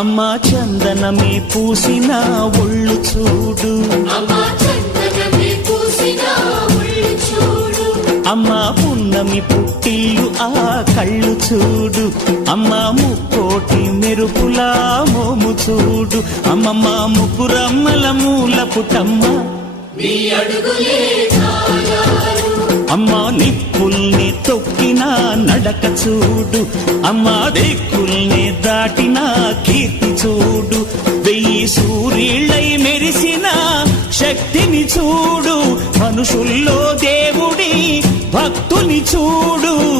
అమ్మా చందనమే పూసిన ఒళ్ళు చూడు, అమ్మా పున్నమి పుట్టిల్లు ఆ కళ్ళు చూడు, అమ్మా ముక్కోటి మెరుపులా మోము చూడు, అమ్మమ్మ ముగ్గురమ్మల మూల పుటమ్మ అమ్మా నిప్పుల్ని తొక్కిన నడక చూడు, అమ్మా దిక్కుల్ని దాటిన కీర్తి చూడు, 1000 సూర్యుళ్ళై మెరిసిన శక్తిని చూడు, మనుషుల్లో దేవుడి భక్తుని చూడు.